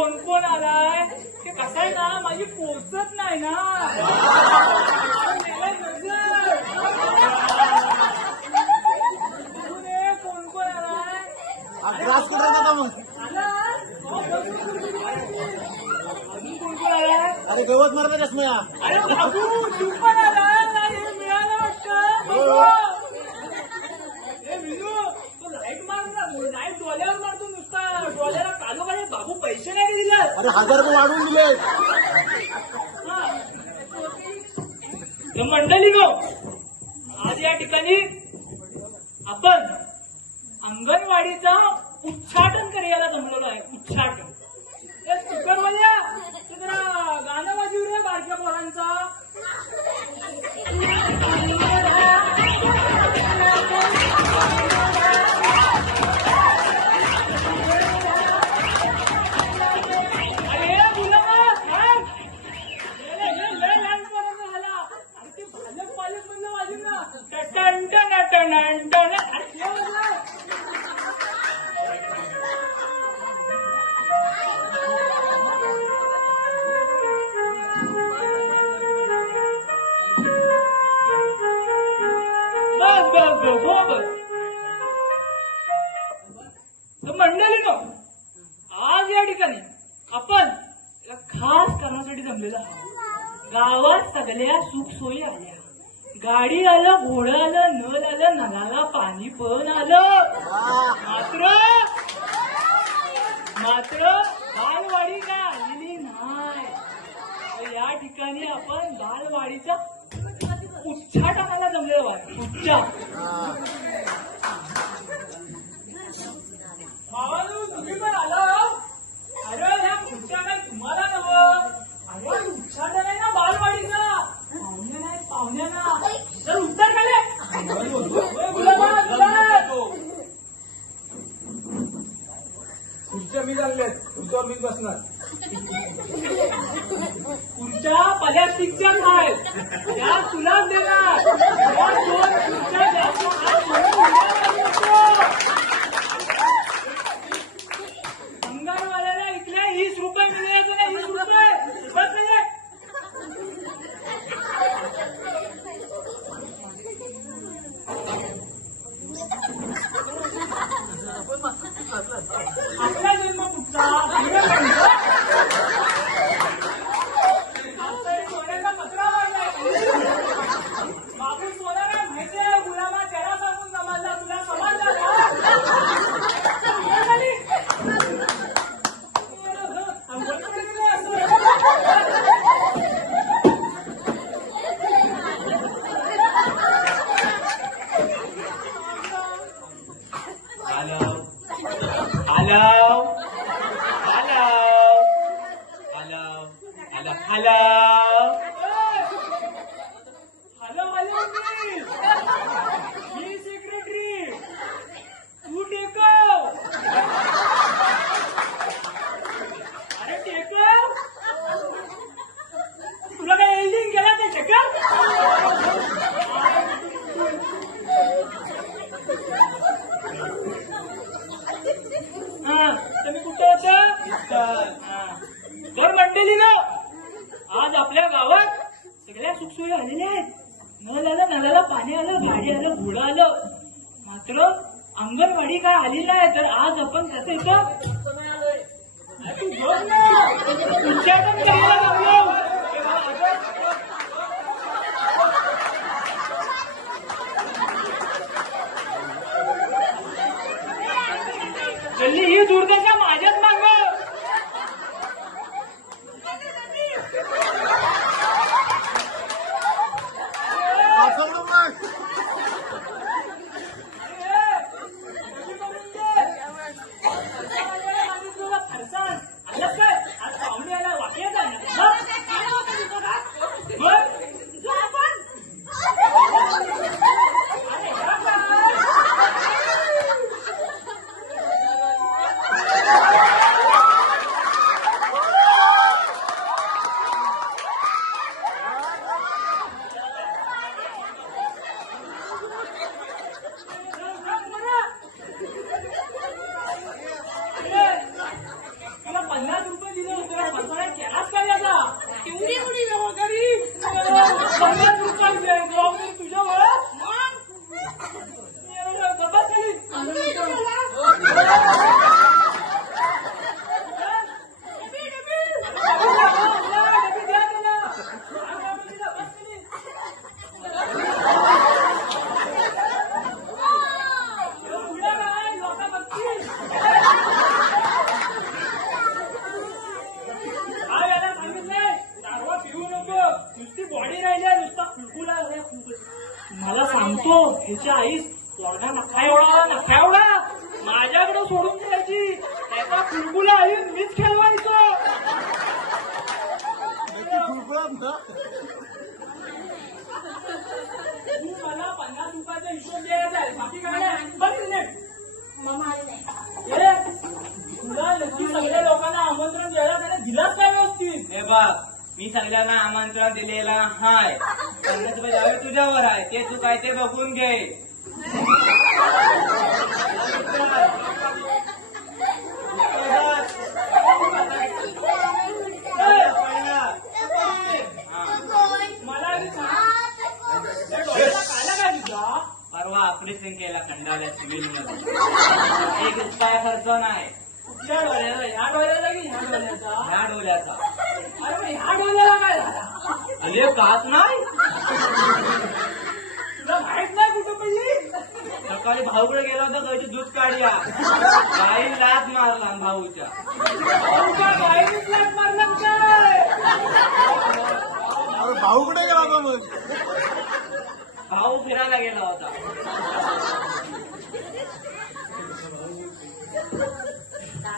कोण कोण आलाय ते कसं आहे ना माझी पोचत नाही ना कोण कोण आलाय क्लास कुठे जाता मग अजून कोण कोण आलाय अरे गवत मारता चष्म्या अरे बाबू तू पण आला मिळालं वाटतं लाईट मार ना लाईट डोळ्यावर मारतो नुसता डोळ्याला कालो काढे बाबू पैसे नाही दिले अरे 1000 रुपये वाढवून दिले मंडळी गो आज या ठिकाणी आपण अंगणवाडीचा उच्चाटन करायला जमलेलो आहे उच्चाटन स्पीकरवाल्या तू जरा गाणं वाजवू रे बारक्या पोरांचा मंडळीनो आज या ठिकाणी आपण खास करण्यासाठी जमलेलो आहोत गावात सगळ्या सुखसोयी आल्या गाडी आलं घोडं आलं नळ आलं नळाला पाणी पण आलं मात्र बालवाडी काय आलेली नाही या ठिकाणी आपण बालवाडीचा उच्चाटनाला जमलेलो आहे भावानू तुम्ही पण आला अरे ह्या खुर्च्या काय तुम्हाला नवं अरे उच्चाटन आहे ना बालवाडीचा पाहुण्यांना तर उत्तर खाले खुर्च्या मी चालल्यात खुर्च्या मीच बसणार खुर्च्या प्लास्टिकच्या आहेत त्या तुलाच देणार दोन खुर्च्या अंगणवाड्याला इथल्या 20 रुपये मिळायचं नाही 20 रुपये आपला जन्म कुठचा सोन्याचा पत्रा वाढलाय बापू सोना काय माहितीये गुलामा त्याला सांगून समजला तुला समजला मी सेक्रेटरी तू टेकव अरे टेकव तुला काय एल्डिंग केला ते चक्कर तुम्ही कुठं होता तर मंडळी ना आज आपल्या गावात सगळ्या सुखसोयी आलेल्या आहेत नळ आलं नळाला पाणी आलं गाडी आलं घोडं आलं मात्र अंगणवाडी काय आली नाही तर आज आपण त्याचं इथं उच्चाटन करायला लागलो चल्ली ही दुर्दशा माझ्याच माग नखा एवढा माझ्याकडे सोडून द्यायची. त्याचा फुलफुला आली मीच खेळवायचो. तू मला 50 रुपयाचा हिशोब द्यायचा आहे. बाकी काय नाही. बरं नाही. तुला नक्की सगळ्या लोकांना आमंत्रण द्यायला त्याने दिलाच काय व्यवस्थित. हे बघ, मी सगळ्यांना आमंत्रण दिलेला हाय. तुझ्यावर आहे, ते तू काय ते बघून घे. मला आधी सांग, त्या डोळ्याला काला काय तुझा? परवा ऑपरेशन केला खंडाळ्या सिव्हिल मध्ये. 1 रुपया खर्च नाही. कुठल्या डोळ्याला? ह्या डोळ्याला की ह्या डोळ्याचा? ह्या डोल्याचा. अरे मग ह्या डोळ्याला काय झाला? अरे काच नाही. तुला माहित नाही कुठं पहिली? सकाळी भाऊकडे गेला होता, गायची दूध काढ्या. गाई लात मारला भाऊच्या. तुझ्या गाईने फ्लॅट मारला काय? भाऊ कुठे गेला होता मग? भाऊ फिरायला गेला होता.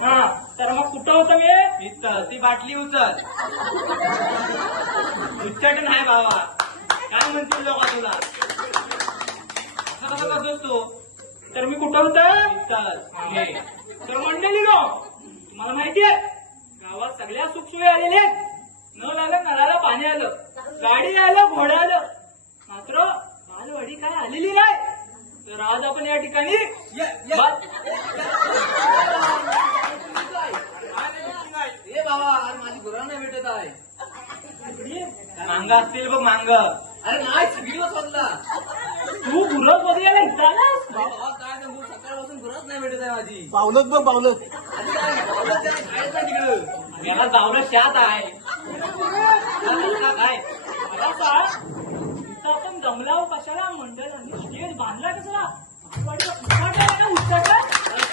हा तर मग कुठं होतं मी? इथं ती बाटली उचल. उच्चाटन आहे भावा. काय म्हणतील लोक तुला? असं कसं करतोस तू? तर मी कुठं होतं? इथं घे. तर मंडळी नो, मला माहितीये गावात सगळ्या सुखसोयी आलेल्या आहेत. न लागलं नळाला पाणी आलं, गाडी आलं, घोडा आलं, मात्र बालवाडी काय आलेली नाही. तर आज आपण या ठिकाणी ए बाबा, आज माझी गुरं नाही भेटत आहे. मांग असतील बघ, मांग. अरे नाही, व्हिडिओ शोधला. तू गुरं बघायला इथं आलास? बाबा काय सांगू, सकाळपासून गुरंच नाही भेटत आहे माझी. पावलत बघ पावलत. आधी काय गावलं त्या शाळेत नाही तिकडं. याला गावलं शात आहे. काय मला सांग, इथं आपण जमलाव कशाला? मंडळांनी स्टेज बांधला कशाला? बालवाडीला उच्चाट आहे ना, उच्चाट?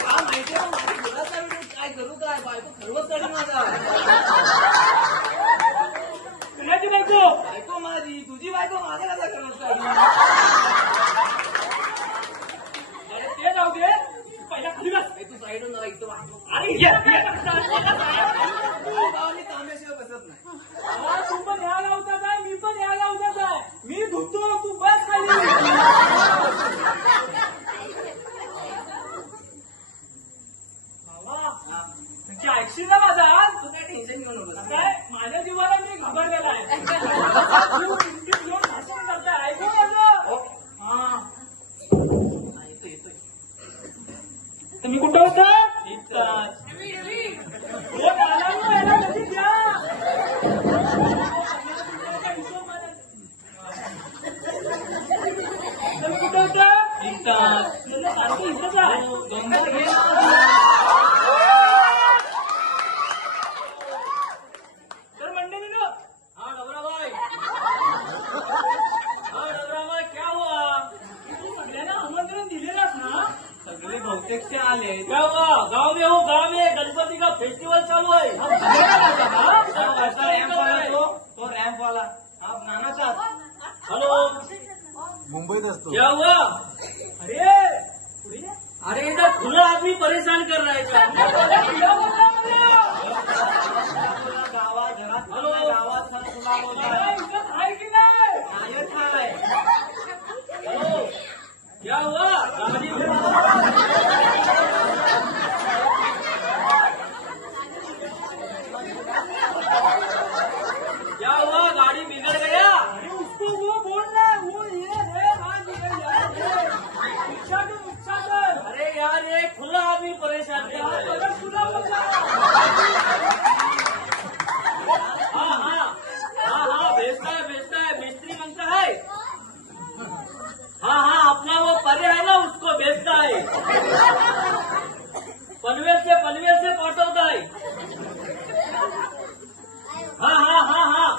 काय माहिती आहे, माझी गुरंच नाही भेटत. काय करू काय? बायको खरवच काढली माझा. कुणाची बायको? बायको माझी, तुझी बायको माझ्या कसा खरवच काढली? अरे ते जाऊ दे, पहिला खाली बस. तू साईडून जरा इथं वाटतो. अरे इथं काय करतात? गावाने कामेशिवाय बसत नाही. अरे तू पण ह्या गावचाच आहे, मी पण ह्या गावचाच आहे. मी धुतो, तू बस खाली. बाबा, नक्की ऐकशील ना माझा आज? तू काय टेन्शन घेऊ नको. काय माझ्या जीवाला मी घाबरलेला आहे. तू इंग्लिश घेऊन भाषण करताय, ऐकू माझं? हा. येतो येतोय. तर मी कुठं होतं? इथं. कोण आला मग? याला नक्की द्या. तर मी कुठं होतं? इथं. म्हणलं, सारखं इथंच आहे. डोंगर घे. तर मंडळीनो, हा डबराबाई. हा डबराबाई, क्या हुआ? तू सगळ्यांना आमंत्रण दिलेलंस ना? सगळे बहुतेकचे आले. क्या हुआ? गाँव में हो, गाँव में गणपति का फेस्टिवल चालू है. रॅम्प वाला तो रॅम्प वाला. हा नानाचा. हेलो, मुंबईत असतो. क्या हुआ? अरे पुढे ये. अरे इधर खुला आदमी परेशान कर रहा है. गावात घरात गावात तुला अरे, इज्जत आहे की नाही? नायच आहे. हेलो, क्या हुआ? गाड़ी क्या हुआ? गाड़ी बिगड़ गया? अरे उसको वो बोल रहा है, वो ये है, हाँ बिगड़ गया. रिक्शा कर. अरे यार, ये खुला आदमी परेशान कर रहा है. अगर सुना होगा. हाँ भेजता है मिस्त्री मांगता है. हाँ अपना वो परे है ना, उसको भेजता है. पनवेल से पाठवता है. हाँ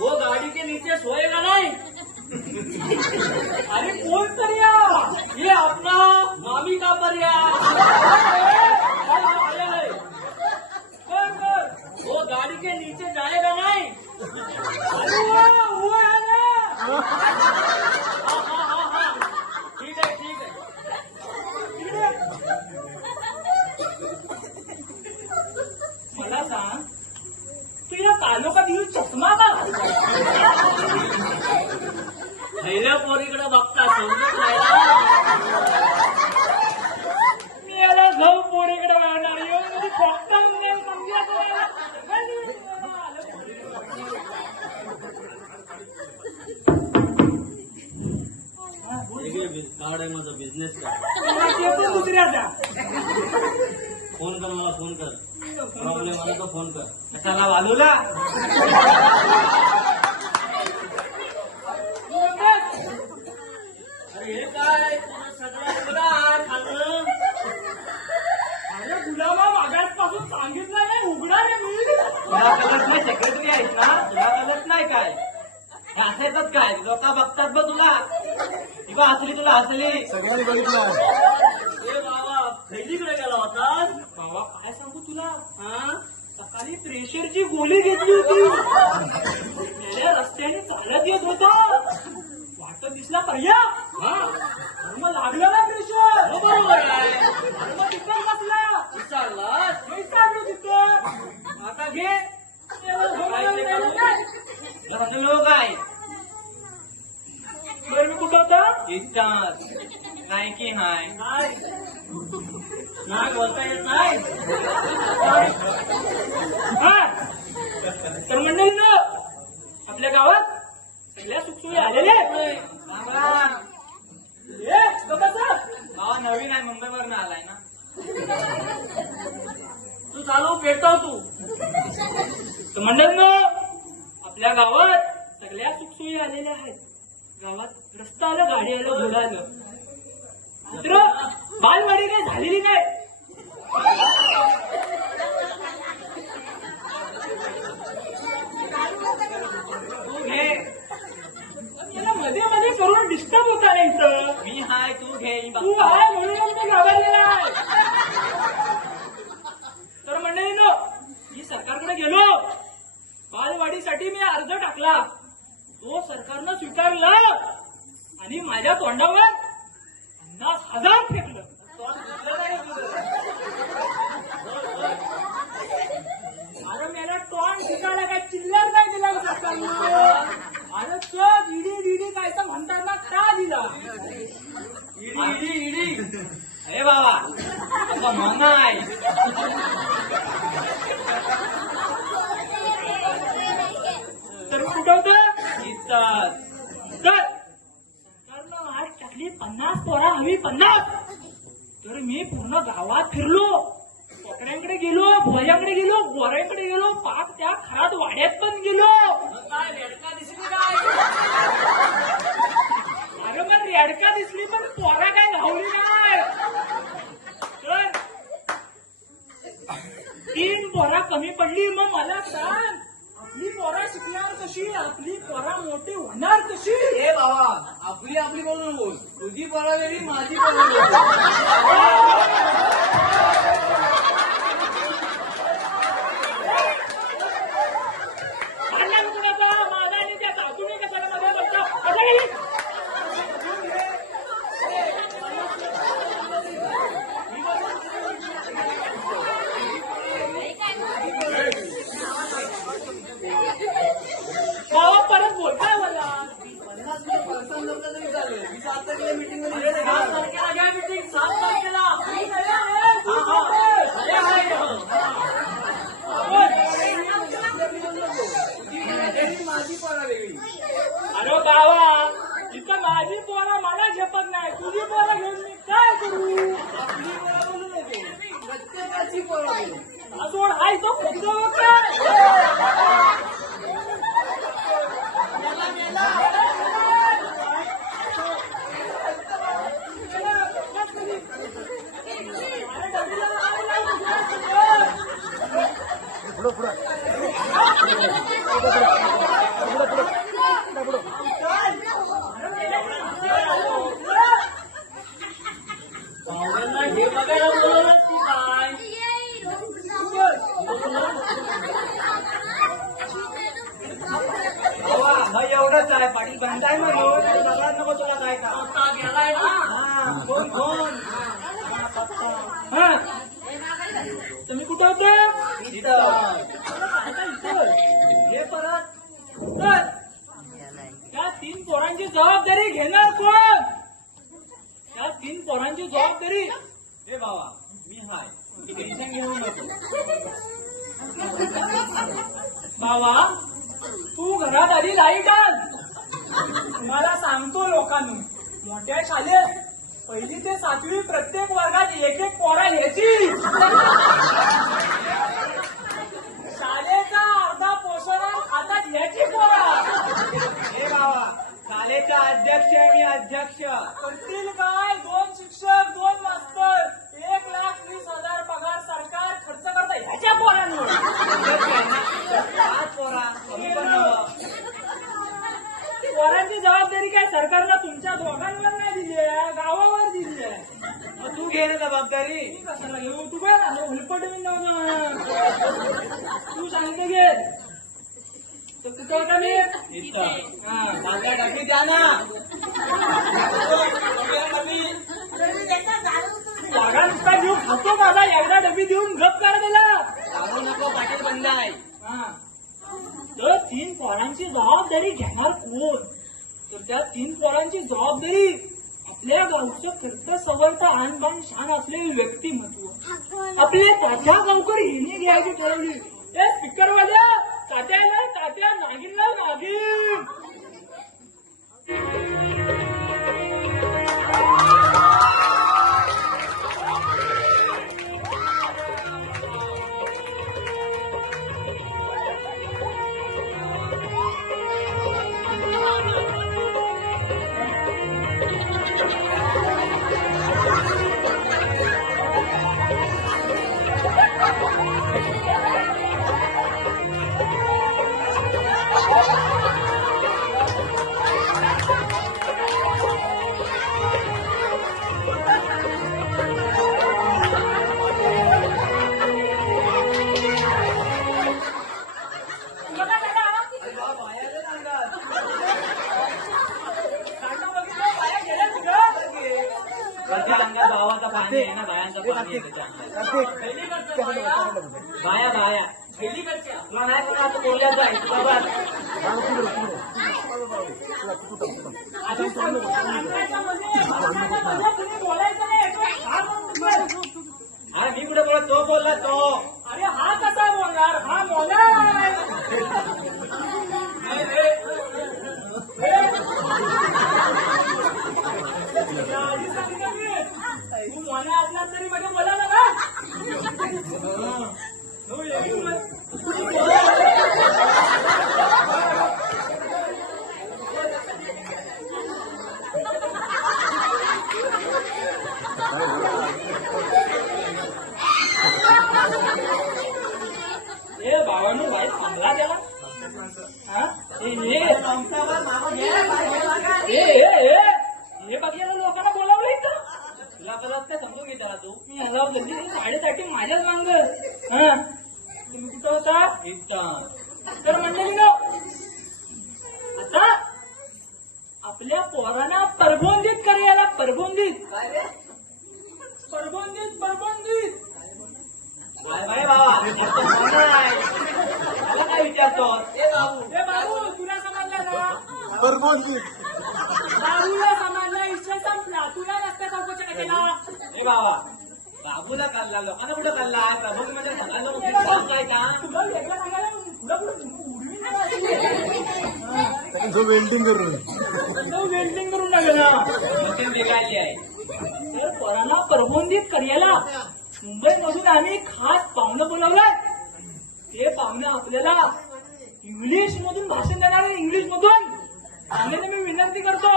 वो गाड़ी के नीचे सोएगा नहीं. अरे कोण तरी या. ये अपना मामी का परिया. बिझनेस कर. ते पण दुसऱ्याचा. फोन कर मला, फोन कर. प्रॉब्लेम आला तर फोन कर. कशाला वालूला अरे हे काय तुला सगळं उघडा खाल्लं. अरे गुलाबा मागासपासून सांगितलं नाही उघडा रे मी. तुला कळत नाही, सेक्रेटरी आहेस ना, तुला कळत नाही काय हे असायचंच काय, लोक बघतात बघ तुला, किंवा हसली तुला हसली. सगळ्यांनी बघितलं. ए बाबा खैलीकडे गेला होतास. बाबा काय सांगू तुला, हा सकाळी प्रेशरची गोळी घेतली होती. गेल्या रस्त्याने चालत येत होता, वाटत दिसला पर्या. मग लागलं ना प्रेशर. बरोबर आहे. मग तिथं बसला. विचारलास विचारलो तिथं. आता घे. लोक आहे बरं मी कुठं होता. इस्टार नायकी हाय. नाही नाही बोलता येत नाही. हा तर मंडळी ना आपल्या गावात सगळ्या सुखसोयी आलेल्या आहेत. रामराम. ए, कसं? भावा नवीन आहे, मुंबईवरून आलाय ना. तू चालू पेटव तू. तर मंडळींनो आपल्या गावात सगळ्या सुखसोयी आलेल्या आहेत. गावात रस्ता आलं, गाडी आलं, घोडा आलं. मित्र बालवाडी काय झालेली नाही. तू घे. त्याला मध्ये मध्ये करून डिस्टर्ब होता नाही इथं. मी हाय, तू घे. तू आहे म्हणून मी घाबरलेला आहे. तर मंडळींनो मी सरकारकडे गेलो, बालवाडीसाठी मी अर्ज टाकला. तो सरकारनं स्वीकारला आणि माझ्या तोंडावर 50,000 फेकलं. अरे मला टॉन शिकायला काय चिल्लर नाही दिला सरकारनं. अरे चल ईडी काय तर म्हणतात ना का दिला. इडी. अरे बाबा आता महंगा आहे. तर मी कुठं होतं. इज्जत. तर सरकारनं आज टाकली 50 पोरा हवी 50. तर मी पूर्ण गावात फिरलो, कोकऱ्यांकडे गेलो, भोयाकडे गेलो, गोऱ्याकडे गेलो, पाक त्या खरात वाड्यात पण गेलो. काय रेडका दिसली काय. अरे मग रेडका दिसली पण पोरा काय धावली नाही. तर 3 पोरा कमी पडली. मग मला सांग आपली पोरा शिकणार कशी, आपली पोरा मोठी होणार कशी. ए बाबा आपली बोलू बोल. तुझी पोरा वेगळी, माझी पोरा वेगळी. भांडण कुणाचं, माझा आणि त्याचा. तुम्ही कशाला मध्ये बसता. कसं गेली? बाबा परत बोलताय मला. 50 लोकं तरी चालेल. मी 7 तारखेला मीटिंग मध्ये 7 तारखेला घ्या मीटिंग. 7 तारखेला. माझी पोरा वेगळी. अरे बाबा इथं माझी पोरा मला झेपत नाही, तुझी पोरा घेऊन मी काय करू. आपली पोरा बोलू नको. प्रत्येकाची पोरा वेगळी. सोड हाय तो खोटं काय. पाहुण्यांना हे बघायला बोलवलंच की काय. भावा एवढंच आहे. पाटील बनताय म्हणून सगळ्यात नको तुला काय का. आता गेलाय ना. हा कोण हा तुम्ही कुठं होता. इथं. हे परत तर त्या 3 पोरांची जबाबदारी घेणार कोण. त्या 3 पोरांची जबाबदारी. हे बाबा मी हाय, टेन्शन घेऊ नको. बाबा तू घरात आधी लाईट आण. तुम्हाला सांगतो लोकांनी मोठ्या शाळेत पहिली ते 7वी प्रत्येक वर्गात एक एक पोरा यायची. शाळेचा अर्धा पोषण खातात याची पोरा. हे बाबा शाळेचा अध्यक्ष मी अध्यक्ष. करतील काय 2 शिक्षक 2 मास्तर 1,20,000 पगार सरकार खर्च करता ह्याच्या पोरांवर. आज पोरा कमी पण नव्हं. पोरांची जबाबदारी काय सरकारनं तुमच्या दोघांवर नाही दिली आहे, गावावर दिली आहे. मग तू घे ना जबाबदारी. मी कशाला घेऊ? तू काय ना उलपट मी नव्हतं. तू सांगते घे. तर कुठं होता मी? हा माझा डबी द्या ना. जागा नुसता जीव खातो माझा. एकदा डबी देऊन गप करा त्याला. सांगू नको पाटील बंद आहे. हा. तर 3 पोरांची जबाबदारी घेणार कोण? तर त्या 3 पोरांची जबाबदारी आपल्या गावचं करता सवरता आणबाण शान असलेले व्यक्तिमत्व आपले तात्या गावकर हिने घ्यायची ठरवली. ए स्पीकर वाल्या तात्याला तात्या नागिनला नागिन. प्रति अंगात भावाचा पाणी आहे ना, बायांचा पाणी आहे त्याच्या अंगात. बाया बाया तुला नाही पण आता बोलल्या जाय तुला बघ. अरे मी कुठे बोलत तो बोलला तो. अरे हा कसा बोलणार? हा बोलणार. तू मोना असला तरी म्हणजे बोला ना का? ए भावानं बाई थांबला त्याला. हा? हे बघायला लोकांना बोलावलं इथं. तुला कळत काय समजून घे त्याला तू. मी ह्याला बदली साडेसाठी माझ्याच मांग. हा तुम्ही कुठं होता? इथं तर मंडळी नो आता आपल्या पोरांना परबोंदित करूयाला. परबोंदित परबोंदित परबोंदित. बाय बाय बाबा मला काय विचारतो. ए बाबू तुला समजलं ना? परबोंदी बाबूला समजला. इच्छा संपला. तुला रस्त्या चौकशा का केला? ए बाबा बाबूला काढला लोकांना कुठं काढला. प्रभू म्हणजे सगळ्यांना कुठे काय का. तुला वेगळं सांगायला पुढं उडवीन मला अशी. त्यांचं वेल्डिंग करून वेल्डिंग करून टाकला. मशीन बिघडली आहे. तर पोरांना परबोंदित करूयाला मुंबईमधून आम्ही खास पाहुणं बोलावलंय. ते पाहुणं आपल्याला इंग्लिश मधून भाषण देणार आहे. इंग्लिश मधून सांगायला मी विनंती करतो.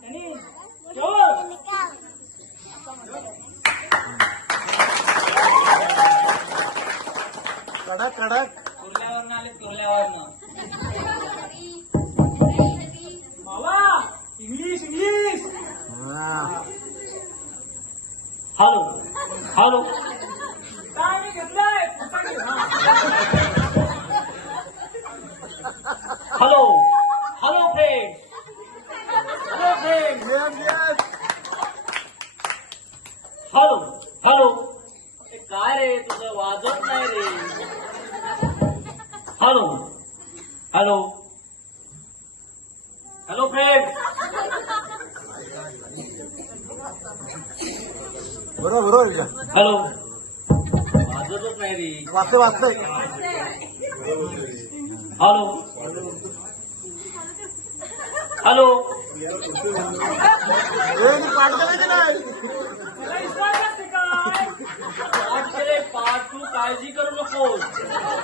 त्यांनी कडक कडक कुर्ल्यावरनं आले कुर्ल्यावरनं. बाबा इंग्लिश इंग्लिश. हा. हॅलो हॅलो काय मी घेतलंय. Hello hello friend. Hello friend. Hello hello. काय रे तुझं वाजत नाही रे. Hello hello hello friend. बरोबर का? हॅलो वाजतच नाही रे. वाचतंय हॅलो हॅलो पाठ करायचं नाही मला विश्वास असते काय? पाठ केले पाठ तू काळजी करू नको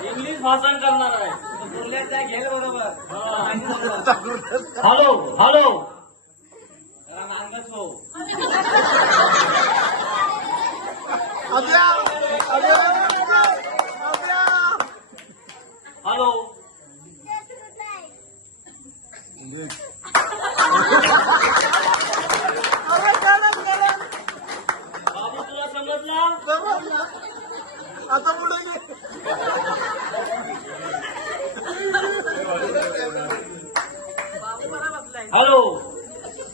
इंग्लिश भाषण करणार आहे बोलल्यात त्या घेल बरोबर हॅलो हॅलो मागच हो अद्या अद्या अद्या हॅलो अरे कडक बाबू तुला समजला समजला आता पुढे घे हॅलो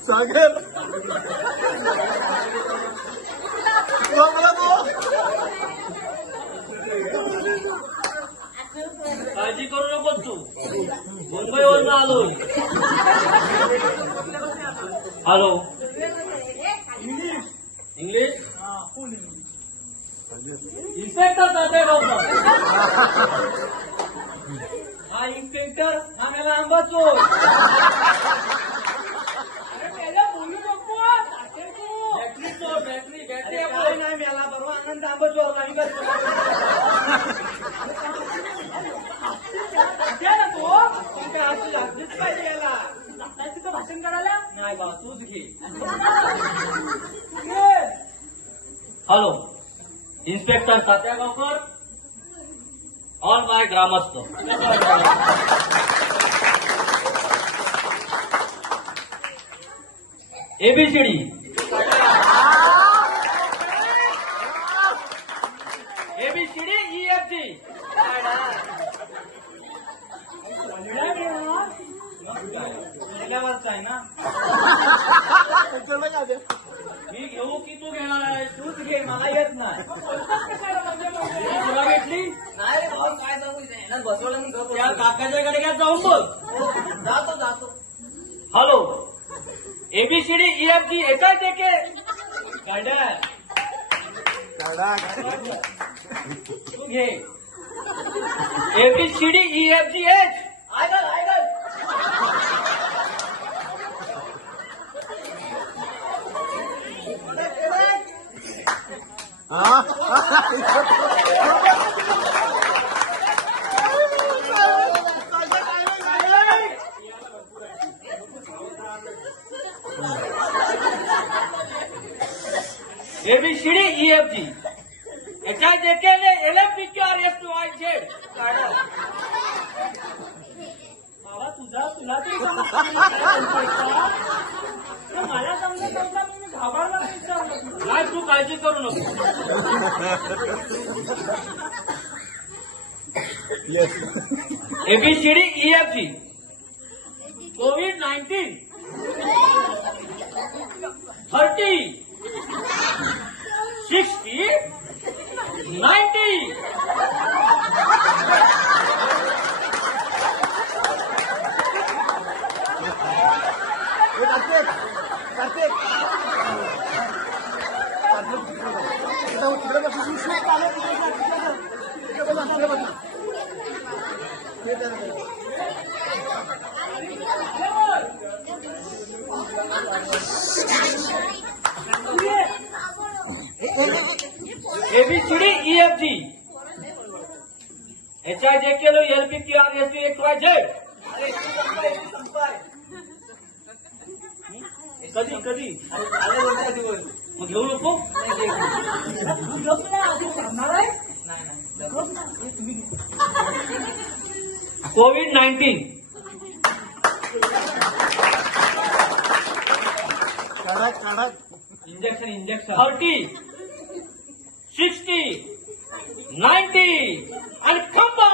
सागर काळजी करू नको तू मुंबईवरून आलोय हॅलो इंग्लिश इन्स्पेक्टर तात्यागावकर हा इन्स्पेक्टर हा मेला आंबा चोर अरे त्याला बोलू नको तात्या तू. बॅटरी चोर बॅटरी बॅटरी काय नाही मेला बरोबर आनंद आंबा चोर नाही तात्या ना तो अशी लागलीच पाहिजे याला तात्या तिथं भाषण करायला नाही बा तूच घे ये. हॅलो इन्स्पेक्टर तात्यागावकर ऑल माय ग्रामस्थ एबीसीडी एबीसीडी ईएफजी गेल्यावरच आहे ना मी घेऊ की तू घेणार आहे तूच घे मला येत नाही तुला भेटली नाही रे भाऊ काय सांगू येणार बसवलं म्हणून गप्प त्या बसलो. काकाच्या कडे जाऊन बोल जातो जातो हॅलो एबीसीडी ईएफजी एकाच एके काढ्या तू घे एबीसीडी ईएफजी एच ऐकल ऐकल एबीसीडी ईएफजी एकाच एकेने LMPQR S2YZ काढा बाबा तुला तरी मला समजा मी घाबरला विचारलं नाही तू काळजी करू नको yes ABCD EFG COVID-19 30 60 90 Kartik Kartik तिकडे बस ABCD EFG HIJK LPQR S2XYZ अरे संपाय कधी कधी आले बोलता दिवस मग घेऊ नको आधी करणार आहे नाही COVID-19 कडक कडक इंजेक्शन 30 60 90 आणि खंबा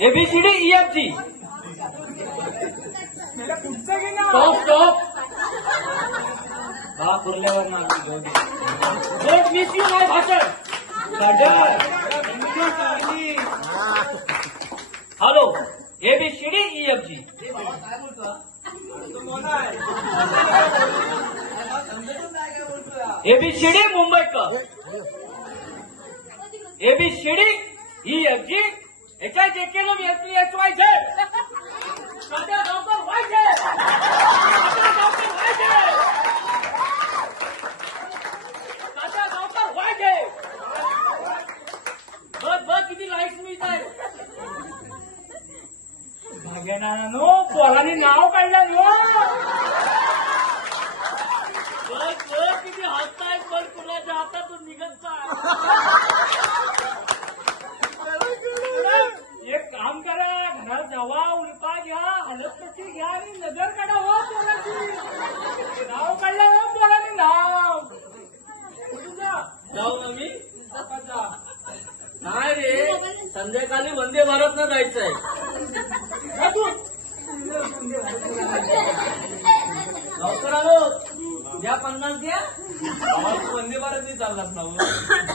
एबीसीडी ईएफजी मला पुढचं घे ना स्टॉप स्टॉप हा कुर्ल्यावर मागे डोंट मिस यू माय भाषण हॅलो ABCD EFG. हे बाबा काय बोलतो हा? तो मोठा आहे. मला समजतच नाही काय बोलतोय हा. ABCD मुंबईकर. ABCD EFG HIJKLMNOPSYZ. तात्या गावकर व्हायचे. तात्या गावकर व्हायचे. तात्या गावकर व्हायचे. बघ बघ किती लाईक्स मिळत आहे. भाग्यनानो पोराने नाव काढलं नो. बघ बघ किती हसतायत. बघ कुणाच्या हातातून निघत नाही. एक काम करा, घरात जावा, उलपा घ्या, हलतपट्टी घ्या आणि नजर काढा हो पोराची. नाव काढलं हो पोराने नाव. कुठून जा? जाऊ ना मी आता जा. नाही रे संध्याकाळी वंदे भारत न जायचंय. जा तू. लवकर आलो द्या 50 द्या. वंदे भारत नाही चाललास ना हो.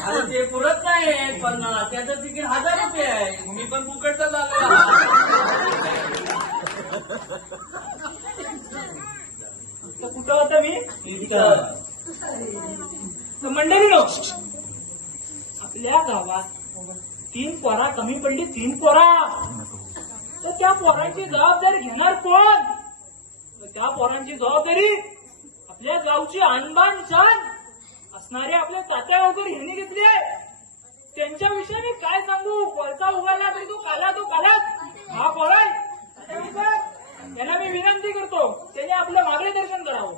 अरे ते पुरत नाही 50. त्याचं तिकीट 1000 रुपये आहे. मी पण फुकटचं चाललो. तर कुठं होतं मी? तर मंडळी नो, आपल्या गावात 3 पोरा कमी पडली. 3 पोरा. तर त्या पोरांची जबाबदारी घेणार कोण? तर त्या पोरांची जबाबदारी आपल्या गावची आणबाण शान असणारे आपले तात्या गावकर यांनी घेतली आहे. त्यांच्याविषयी मी काय सांगू? कोळसा उगाला तरी तो कालाच. हा पोराय तात्या गावकर, यांना मी विनंती करतो त्यांनी आपलं मार्गदर्शन करावं.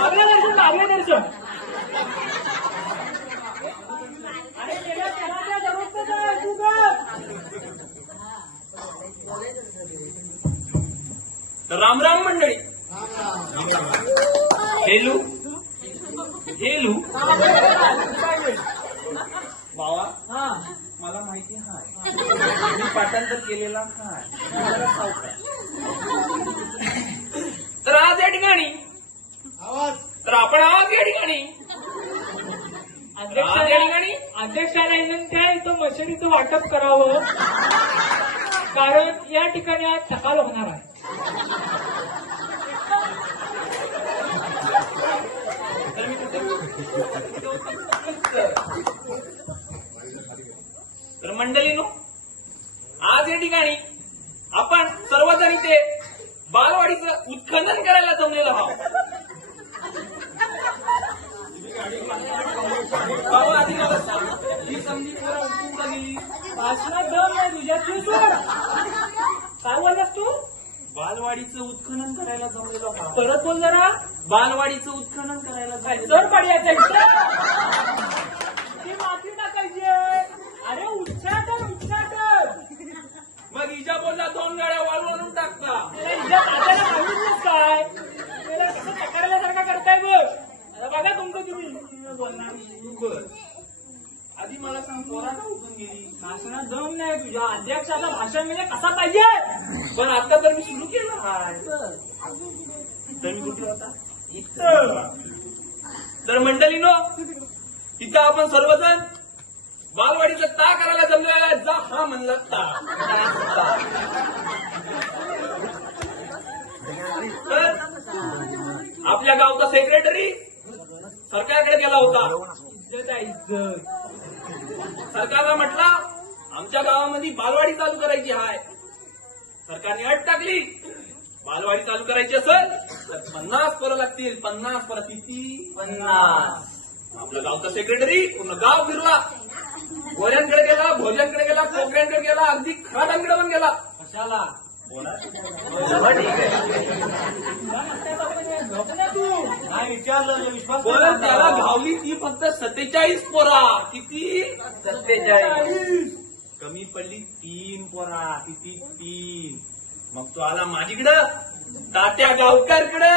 मार्गदर्शन. अरे गेल्या त्या दररोजच आहे तू का? तर राम राम मंडळी. हेलू बाबा हा मला माहिती आहे. मी पाठांतर केलेला आहे. तर आज या ठिकाणी आपण आवाज या ठिकाणी अध्यक्षाला विनंती आहे इथं मशिनीचं वाटप करावं. कारण या ठिकाणी आज सकाळ होणार आहे. तर मंडळीनो, आज या ठिकाणी आपण सर्वजण इथे बालवाडीचं उत्खनन करायला जमलेलो आहोत. भाऊ, आधी मला सांग, ही संधी पोरं उठून का गेली? भाषणात दम नाही तुझ्या. तू सोड. काय बोललास तू? बालवाडीचं उत्खनन करायला जमलेलो आहोत. परत बोल जरा. बालवाडीचं उत्खनन करायला जमलेलो. सर पडयाच्या इथे ती माती टाकायची आहे. अरे उच्चाटन. मग हिच्या बोलला 2 गाड्या वाळवून टाकता. हिच्या तात्याला माहितीच काय? त्याला कसं तक्रारल्यासारखा करताय बघ. आता बघा तुमचं तुम्ही बोलणार. बर, आधी मला सांग, पोरा का उठून गेली? भाषणात दम नाही तुझ्या. अध्यक्षाचं भाषण म्हणजे कसा पाहिजे? पण आता तर मी सुरू केलं आहे. तर मी कुठे होता? इथं. तर मंडळीनो, इथं आपण सर्वजण बालवाडीचं ता करायला जमलेला. जा हा म्हणला ता. तर आपल्या गावचा सेक्रेटरी सरकारकडे गेला होता. इज्जत आहे इज्जत. सरकारला म्हटला आमच्या गावामध्ये बालवाडी चालू करायची आहे. सरकारने अट टाकली. बालवाडी चालू करायची असेल तर 50 पोरं लागतील. 50 पोरं किती? 50. आपला गावचा सेक्रेटरी पूर्ण गाव फिरला. गोऱ्यांकडे गेला, भोज्यांकडे गेला, कोकऱ्यांकडे गेला, अगदी खराडांकडे पण गेला. कशाला? नाही विचारलं विश्वास. पण त्याला घावली ती फक्त 47 पोरा. किती? 47. कमी पडली 3 पोरा. किती? 3. मग तो आला माझीकडं, तात्या गावकरकडं.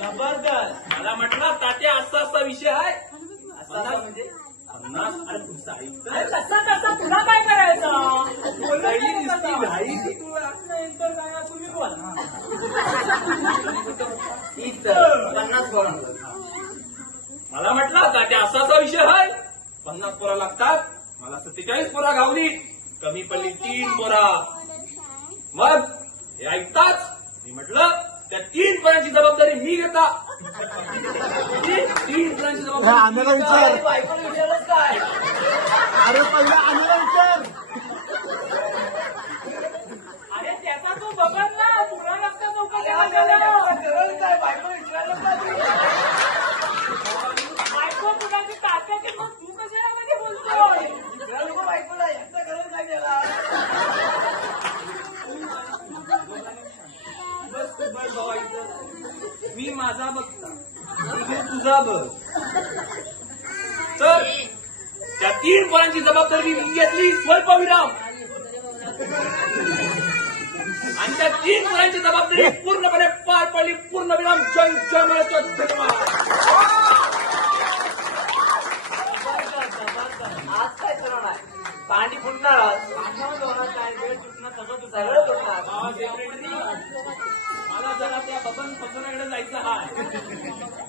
जबरदस्त. मला म्हटला तात्या असा विषय आहे. असा म्हणजे 50. अरे तुझा अरे तसा तसा तुला काय करायचं? पहिली दिसती घाई की तुला. नंतर काय तुम्ही बोल. इथं 50 पोरा. मला म्हटलं तात्या असा विषय आहे. 50 पोरा लागतात. मला 47 पोरा घावली. कमी पडली 3 पोरा. मग हे ऐकताच मी म्हटलं त्या 3 पोरांची जबाबदारी मी घेता. 3 पोरांची हे आम्हाला विचार. आणि बायकोला विचारलंच काय? अरे पहिला आम्हाला विचार. अरे त्याचा तू बघत ना तुला लागता चौकशी तेव्हा करायला. ठरवलं काय? बायकोला विचारलंच काय तुम्ही? बायको तुझ्याची तात्याची मग तू कशाला मध्ये बोलतो विचारलं नको बायकोला, एकटा करायला काय त्याला? बस बाबा इथं. मी माझा बघता तू तुझा बघ. तर त्या 3 पोरांची जबाबदारी मी घेतली. स्वल्पविराम. आणि त्या 3 पोरांची जबाबदारी पूर्णपणे पार पडली. पूर्णविराम. जय जय महाराष्ट्र. धन्यवाद. आज काय करणार आहे? पाणी फुटणार आज. सगळं फुटणार. मला जरा त्या बबन फसवण्याकडे जायचं हाय.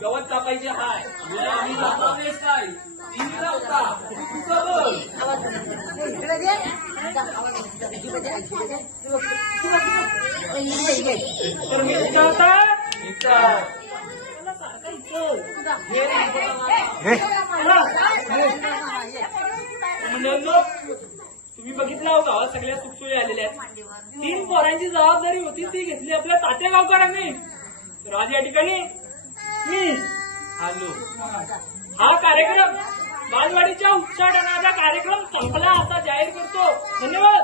गवत कापायचे हाय. आम्ही जातो देश काय टीव्हीला होता. तुझं बघ. तर मी विचारता मला सारखा इथं. मुलांनो, तुम्ही बघितलं हो गावात सगळ्या सुखसोयी आलेल्या आहेत. 3 पोरांची जबाबदारी होती ती घेतली आपल्या तात्या गावकरांनी. तर आज या ठिकाणी मी आलो. हा कार्यक्रम बालवाडीच्या उच्चाटनाचा कार्यक्रम संपला असा जाहीर करतो. धन्यवाद.